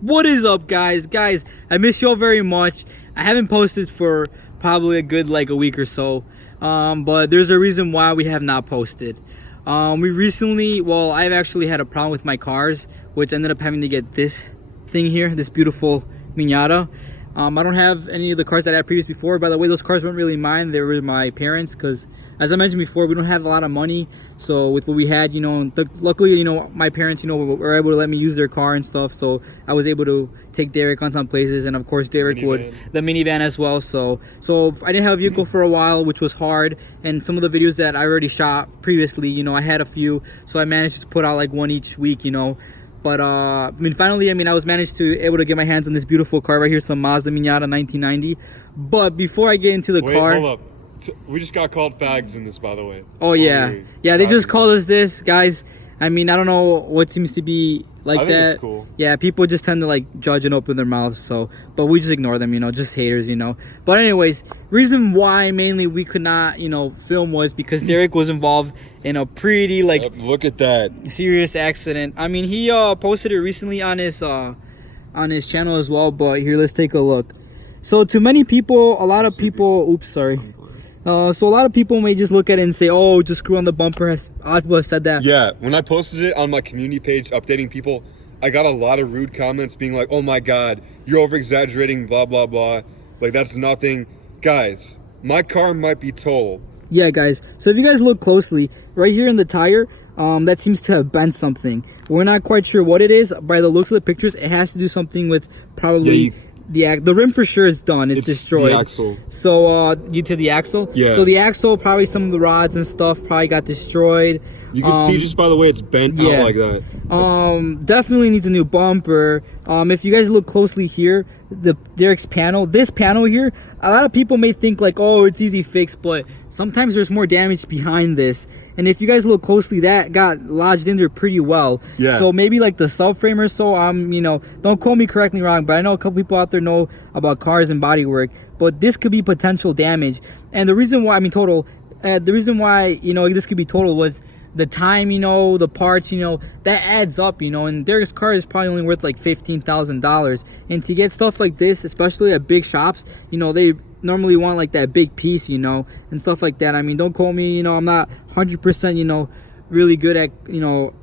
What is up, guys? I miss y'all very much. I haven't posted for probably a good like a week or so, but there's a reason why we have not posted. We recently, well, I've actually had a problem with my cars, which ended up having to get this thing here, this beautiful Miata. I don't have any of the cars that I had previous before. By the way, those cars weren't really mine. They were my parents, because as I mentioned before, we don't have a lot of money. So with what we had, you know, luckily, you know, my parents, you know, were able to let me use their car and stuff. So I was able to take Darick on some places, and of course Darick would the minivan as well. So I didn't have a vehicle for a while, which was hard. And some of the videos that I already shot previously, you know, I had a few, so I managed to put out like one each week, you know. But I mean, finally, I was managed to able to get my hands on this beautiful car right here, some Mazda Miata 1990. But before I get into the car, hold up. We just got called fags in this, by the way. Oh yeah, they just called us this, guys. I mean, I don't know what seems to be like that. It's cool. Yeah, people just tend to like judge and open their mouths. So, but we just ignore them, you know, just haters, you know. But anyways, reason why mainly we could not, you know, film was because Darick was involved in a pretty like look at that serious accident. I mean, he posted it recently on his channel as well. But here, let's take a look. So to many people, a lot of people, oops, sorry. So a lot of people may just look at it and say, oh, just screw on the bumper. A lot of people have said that. Yeah, when I posted it on my community page updating people, I got a lot of rude comments being like, oh my god, you're over exaggerating, blah blah blah, like that's nothing. Guys, my car might be totaled. Yeah, guys, so if you guys look closely right here in the tire, that seems to have bent something. We're not quite sure what it is. By the looks of the pictures, it has to do something with probably the rim for sure is done. It's destroyed. The axle. So due to the axle. Yeah. So the axle, probably some of the rods and stuff probably got destroyed. You can see just by the way it's bent out like that. Definitely needs a new bumper. If you guys look closely here, the Darick's panel, this panel here, a lot of people may think like, oh, it's easy fix, but sometimes there's more damage behind this. And if you guys look closely, that got lodged in there pretty well. Yeah. So maybe like the subframe or so, you know, don't quote me correctly wrong, but I know a couple people out there know about cars and body work, but this could be potential damage. And the reason why, the reason why, you know, this could be total was the time, you know, the parts, you know, that adds up, you know. And Darick's car is probably only worth like $15,000, and to get stuff like this, especially at big shops, you know, they normally want like that big piece, you know, and stuff like that. I mean, don't quote me, you know, I'm not 100%, you know, really good at, you know,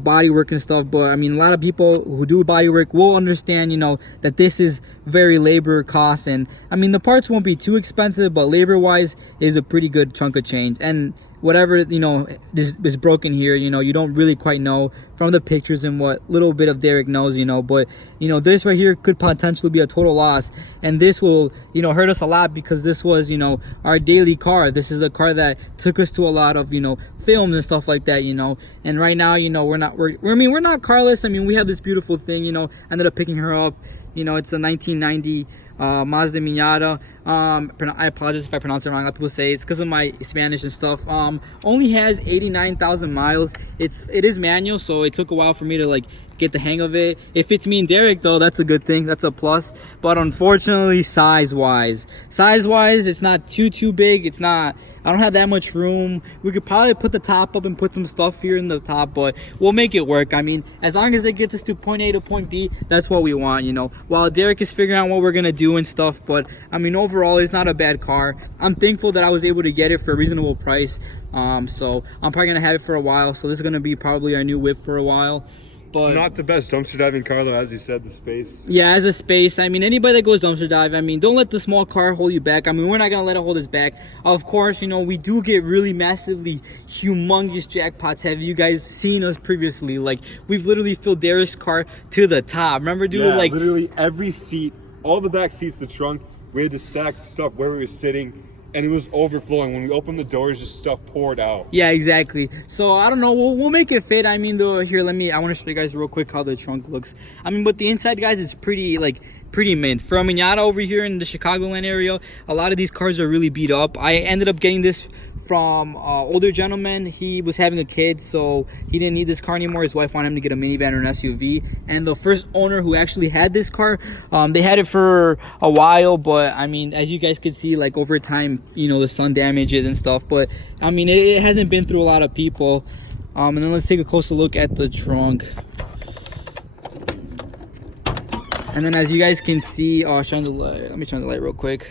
body work and stuff, but I mean, a lot of people who do body work will understand, you know, that this is very labor cost. And I mean, the parts won't be too expensive, but labor wise is a pretty good chunk of change. And whatever, you know, this is broken here, you know, you don't really quite know from the pictures and what little bit of Darick knows, you know. But you know, this right here could potentially be a total loss, and this will, you know, hurt us a lot, because this was, you know, our daily car. This is the car that took us to a lot of, you know, films and stuff like that, you know. And right now, you know, we're not carless. I mean, we have this beautiful thing, you know. I ended up picking her up, you know. It's a 1990 Mazda Miata. I apologize if I pronounce it wrong. A lot of people say it's because of my Spanish and stuff. Only has 89,000 miles. It is manual, so it took a while for me to like get the hang of it. If it's me and Darick though, that's a good thing. That's a plus. But unfortunately, size wise, it's not too big. It's not, I don't have that much room. We could probably put the top up and put some stuff here in the top, but we'll make it work. I mean, as long as it gets us to point A to point B, that's what we want, you know, while Darick is figuring out what we're gonna do and stuff. But I mean, overall, it's not a bad car. I'm thankful that I was able to get it for a reasonable price. So I'm probably gonna have it for a while. So this is gonna be probably our new whip for a while. But it's not the best dumpster diving car though, as you said, the space. Yeah, as a space. I mean, anybody that goes dumpster dive, I mean, don't let the small car hold you back. I mean, we're not going to let it hold us back. Of course, you know, we do get really massively humongous jackpots. Have you guys seen us previously? Like, we've literally filled Darick's car to the top. Remember, dude? Yeah, like literally every seat, all the back seats, the trunk, we had to stack stuff where we were sitting. And it was overflowing. When we opened the doors, just stuff poured out. Yeah, exactly. So I don't know. We'll make it fit. I mean, though, here, I want to show you guys real quick how the trunk looks. I mean, but the inside, guys, is pretty mint. For a Miata over here in the Chicagoland area, a lot of these cars are really beat up. I ended up getting this from older gentleman. He was having a kid, so he didn't need this car anymore. His wife wanted him to get a minivan or an SUV. And the first owner who actually had this car, they had it for a while, but I mean, as you guys could see, like over time, you know, the sun damages and stuff. But I mean, it hasn't been through a lot of people. And then let's take a closer look at the trunk. And then as you guys can see, oh, shine the light. Let me turn the light real quick.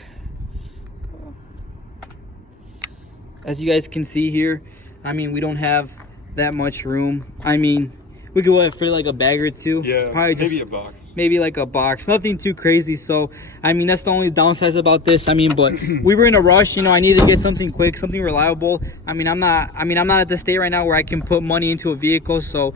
As you guys can see here, I mean, we don't have that much room. I mean, we could fit like a bag or two. Yeah, probably maybe just a box. Maybe like a box. Nothing too crazy. So, I mean, that's the only downside about this. I mean, but we were in a rush. You know, I needed to get something quick, something reliable. I'm not at the state right now where I can put money into a vehicle. So,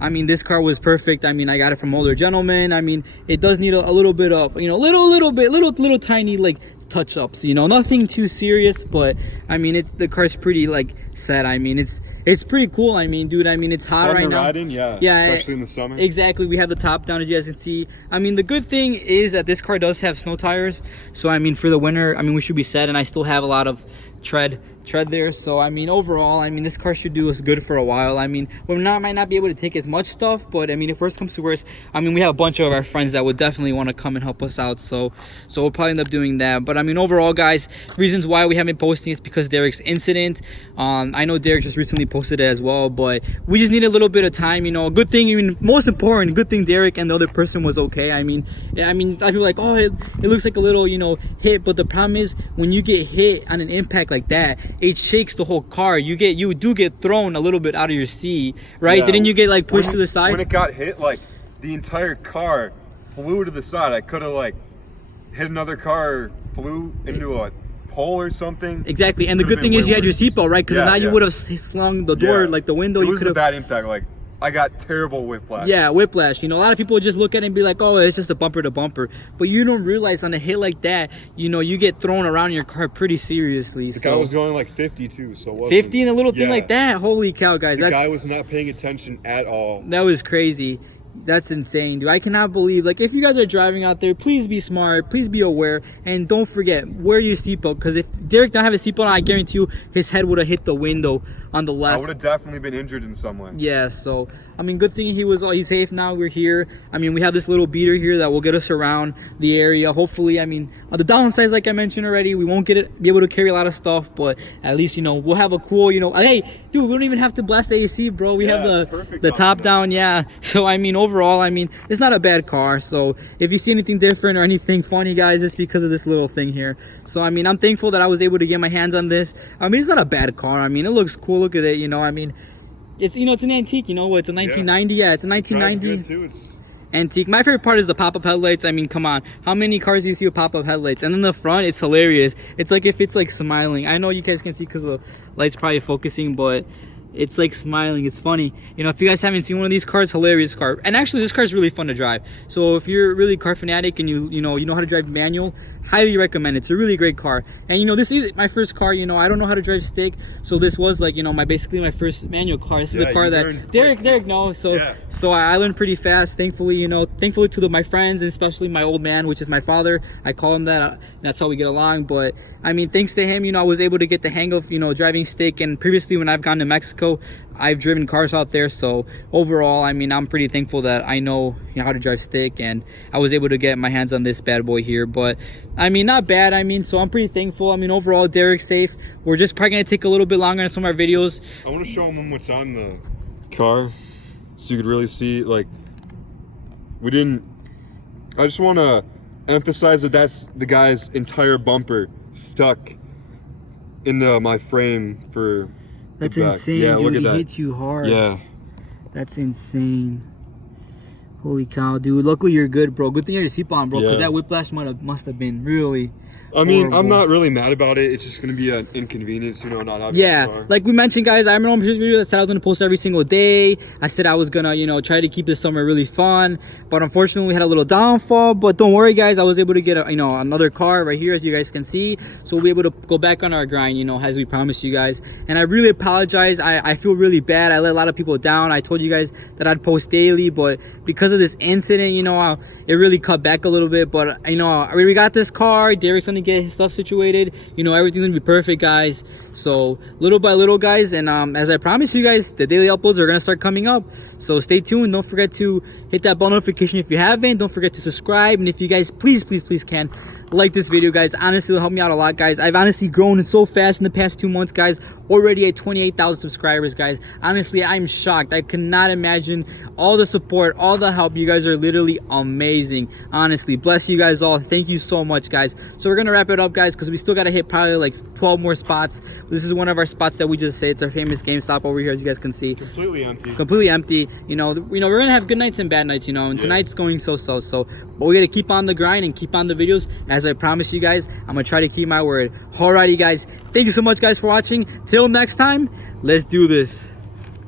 I mean, this car was perfect. I mean, I got it from older gentlemen. I mean, it does need a little bit of, you know, little tiny like touch-ups, you know, nothing too serious, but I mean, the car's pretty like set. I mean, it's pretty cool. I mean, dude, I mean, it's hot right now. Yeah, especially in the summer. Exactly. We have the top down, as you guys can see. I mean, the good thing is that this car does have snow tires, so I mean, for the winter, I mean, we should be set, and I still have a lot of tread there. So I mean, overall, I mean, this car should do us good for a while. I mean, might not be able to take as much stuff, but I mean, if worst comes to worst, I mean, we have a bunch of our friends that would definitely want to come and help us out, so we'll probably end up doing that. But I mean, overall, guys, reasons why we haven't been posting is because Darick's incident. I know Darick just recently posted it as well, but we just need a little bit of time, you know. Good thing, I mean, most important, good thing Darick and the other person was okay. I mean, a lot of people are like, oh, it looks like a little, you know, hit, but the problem is when you get hit on an impact like that, it shakes the whole car. You do get thrown a little bit out of your seat, right? Yeah. Didn't you get like pushed to the side? When it got hit, like the entire car flew to the side. I could have like hit another car, flew into a pole or something. Exactly. And the good thing is you had your seatbelt, right? Because now you would have slung the door, like the window. It was a bad impact. Like, I got terrible whiplash. Yeah, whiplash. You know, a lot of people just look at it and be like, oh, it's just a bumper to bumper. But you don't realize on a hit like that, you know, you get thrown around in your car pretty seriously. The guy was going like 50 too, so 50 and a little thing like that? Holy cow, guys. The guy was not paying attention at all. That was crazy. That's insane, dude. I cannot believe, like, if you guys are driving out there, please be smart, please be aware, and don't forget, wear your seatbelt, because if Darick didn't have a seatbelt on, I guarantee you his head would have hit the window on the left. I would have definitely been injured in some way. Yeah, so I mean, good thing he's safe now. We're here. I mean, we have this little beater here that will get us around the area. Hopefully, I mean, the downside, like I mentioned already, we won't be able to carry a lot of stuff, but at least, you know, we'll have a cool, you know, hey, dude, we don't even have to blast the AC, bro. We have the top down, yeah. So I mean, overall, I mean, it's not a bad car. So if you see anything different or anything funny, guys, it's because of this little thing here. So I mean, I'm thankful that I was able to get my hands on this. I mean, it's not a bad car. I mean, it looks cool. Look at it, you know. I mean, it's, you know, it's an antique, you know. It's a 1990. Yeah, it's a 1990 too. It's antique. My favorite part is the pop-up headlights. I mean, come on, how many cars do you see with pop-up headlights? And then the front, it's hilarious. It's like if it's like smiling. I know you guys can see because the light's probably focusing, but it's like smiling. It's funny, you know. If you guys haven't seen one of these cars, hilarious car. And actually, this car is really fun to drive. So if you're really car fanatic and you know how to drive manual, highly recommend it. It's a really great car. And you know, this is my first car. You know, I don't know how to drive stick, so this was like, you know, basically my first manual car. This is the car that Darick knows. So I learned pretty fast. Thankfully, you know, to my friends, and especially my old man, which is my father. I call him that. That's how we get along. But I mean, thanks to him, you know, I was able to get the hang of, you know, driving stick. And previously, when I've gone to Mexico, I've driven cars out there. So overall, I mean, I'm pretty thankful that I know, you know, how to drive stick, and I was able to get my hands on this bad boy here. But I mean, not bad. I mean, so I'm pretty thankful. I mean, overall, Darick's safe. We're just probably gonna take a little bit longer on some of our videos. I want to show them one more time the car, so you could really see. Like, we didn't. I just want to emphasize that that's the guy's entire bumper stuck into my frame for. That's insane. Yeah, dude. look at that. He hit you hard. Yeah. That's insane. Holy cow, dude. Luckily you're good, bro. Good thing you had your seatbelt on, bro, because that whiplash must have been really I mean, horrible. I'm not really mad about it. It's just going to be an inconvenience, you know, not having a car. Like we mentioned, guys, I remember on my previous video that said I was going to post every single day. I said I was going to, you know, try to keep this summer really fun. But unfortunately, we had a little downfall. But don't worry, guys. I was able to get, another car right here, as you guys can see. So we'll be able to go back on our grind, you know, as we promised you guys. And I really apologize. I feel really bad. I let a lot of people down. I told you guys that I'd post daily. But because of this incident, you know, it really cut back a little bit. But, you know, we got this car. Darick's going to get his stuff situated. You know, everything's gonna be perfect, guys. So little by little, guys, and as I promised you guys, the daily uploads are gonna start coming up, so stay tuned. Don't forget to hit that bell notification if you haven't. Don't forget to subscribe, and if you guys please can like this video, guys. Honestly, it'll help me out a lot, guys. I've honestly grown so fast in the past 2 months, guys. already at 28,000 subscribers, guys. Honestly, I'm shocked. I cannot imagine all the support, all the help. You guys are literally amazing. Honestly, bless you guys all. Thank you so much, guys. So we're gonna wrap it up, guys, because we still gotta hit probably like 12 more spots. This is one of our spots that we just say. It's our famous GameStop over here, as you guys can see. Completely empty. Completely empty. You know, we're gonna have good nights and bad nights, you know, and tonight's going so. But we gotta keep on the grind and keep on the videos. As I promised you guys, I'm gonna try to keep my word. Alrighty, guys. Thank you so much, guys, for watching. Till next time, let's do this.